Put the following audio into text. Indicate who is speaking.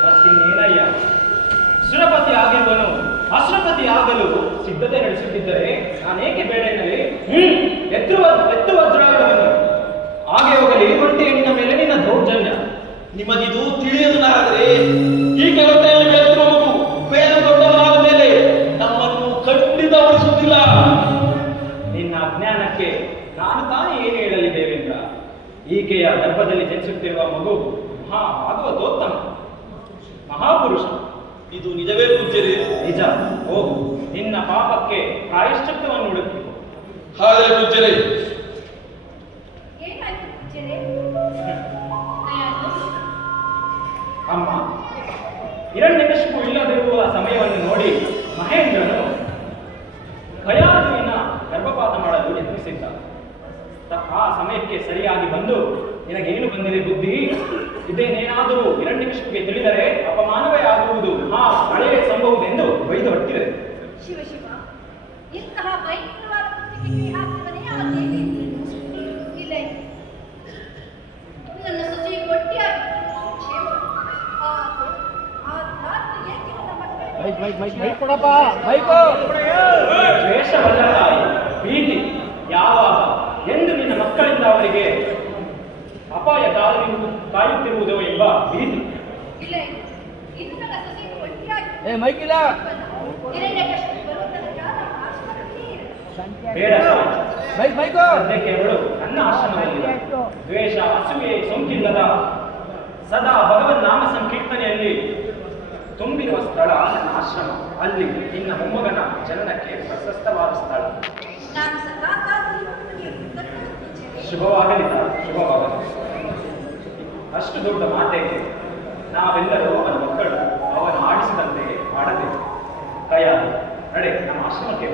Speaker 1: ಮತ್ತಿನ್ನೇನಯ್ಯ? ಸುರಪತಿ ಆಗಿರುವನು ಅಸುರಪತಿ ಆಗಲು ಸಿದ್ಧತೆ ನಡೆಸುತ್ತಿದ್ದರೆ ನಾನೇಕೆ ಬೇಡ ಎನ್ನಲಿ ಎತ್ತುವ ಎತ್ತು ವಜ್ರಾಗವನು ಹಾಗೆ ಹೋಗಲಿ ಒಂಟಿ ಹೆಣ್ಣಿನ ಮೇಲೆ ನಿನ್ನ ದೌರ್ಜನ್ಯ.
Speaker 2: ನಿಮಗಿದು ತಿಳಿಯದನಾದರೆ ಈ ಕೆಲಸದಲ್ಲಿ ಬೆಳೆದಿರುವ ಮಗು ಬೇರೆ ದೊಡ್ಡವರಾದ ಮೇಲೆ ನಮ್ಮನ್ನು ಖಂಡಿತ ಉಳಿಸುತ್ತಿಲ್ಲ
Speaker 1: ನಿನ್ನ ಅಜ್ಞಾನಕ್ಕೆ ನಾನು ತಾನೇ ಏನು ಹೇಳಲಿ ದೇವೇಂದ್ರ ಈಕೆಯ ಗರ್ಭದಲ್ಲಿ ಜನಿಸುತ್ತಿರುವ ಮಗು ಮಹಾ ಭಾಗವತೋತ್ತಮ ಮಹಾಪುರುಷ.
Speaker 2: ಇದು ನಿಜವೇ ಪೂಜ್ಯರೇ?
Speaker 1: ನಿಜ. ಹೋಗು ನಿನ್ನ ಪಾಪಕ್ಕೆ ಪ್ರಾಯಶ್ಚಿತ್ತವನ್ನು ಹುಡುಕಿ.
Speaker 2: ಹಾಗೆ ಪೂಜ್ಯರೇ.
Speaker 1: ಅಮ್ಮ ಹಿರಣ್ಯಕಶಿಪು ಇಲ್ಲದಿರುವ ಸಮಯವನ್ನು ನೋಡಿ ಮಹೇಂದ್ರನು ಕಯಾದುವಿನ ಗರ್ಭಪಾತ ಮಾಡಲು ಯತ್ನಿಸಿದ್ದ. ತ- ಆ ಸಮಯಕ್ಕೆ ಸರಿಯಾಗಿ ಬಂದು ನಿನಗೇನು ಇದೇನೇನಾದರೂ ಎರಡು ನಿಮಿಷಕ್ಕೆ ತಿಳಿದರೆ ಅಪಮಾನವೇ ಆಗುವುದು ಆ ಹಳೆಯ ಸಂಭವವೆಂದು ಬೈದು ಹೊಟ್ಟಿದೆ
Speaker 3: ಶಿವ ಶಿವ ಇಂತಹ ಭಯಂಕರವಾದ ಕೃತ್ಯಕ್ಕೆ ಮೈ ಆ ದೇವೇಂದ್ರನು. ಇಲ್ಲ ನನ್ನ ಸೊಸೆಯು ಗಟ್ಟಿಯಾಗಿ ಕ್ಷೇಮ ಆ ಆ ಕೊಡಪ್ಪ
Speaker 1: ದ್ವೇಷವಲ್ಲ
Speaker 4: ಏ ಮೈಕಿಲ್ಲ
Speaker 3: ಹಿರಣ್ಯಕಶಿಪು ಬರುವುದರ ಕಾಲ ಆಶ್ರಮದಲ್ಲಿ ಇರು.
Speaker 1: ಬೇಡ.
Speaker 4: ಮೈಕ್ ಮೈಕು
Speaker 1: ಸದ್ಯಕ್ಕೆ ಅವಳು ನನ್ನ ಆಶ್ರಮದಲ್ಲಿಲ್ಲ. ದ್ವೇಷ ಅಸೂಯೆ ಸೋಂಕಿಲ್ಲದ. ಸದಾ ಭಗವನ್ ನಾಮ ಸಂಕೀರ್ತನೆಯಲ್ಲಿ ತುಂಬಿರುವ ಸ್ಥಳ ನನ್ನ ಆಶ್ರಮ. ಅಲ್ಲಿ ನಿನ್ನ ಮೊಮ್ಮಗನ ಜನನಕ್ಕೆ ಪ್ರಶಸ್ತವಾದ ಸ್ಥಳ.
Speaker 3: ನಾನು ಸದಾ ಕಾದು ನೀವು ಕರ್ತವ್ಯ
Speaker 1: ಶುಭವಾಗಲಿ ತಾಯಿ, ಶುಭವಾಗಲಿ. ಅಷ್ಟು ದೊಡ್ಡ ಮಾತೇಕೆ? ನಾವೆಲ್ಲರೂ ಅವನ ಮಕ್ಕಳು. ತಂದೆ ಮಾಡಬೇಕು ತಯಾರು ನಡೆ ನಮ್ಮ ಆಶ್ರಮಕ್ಕೆ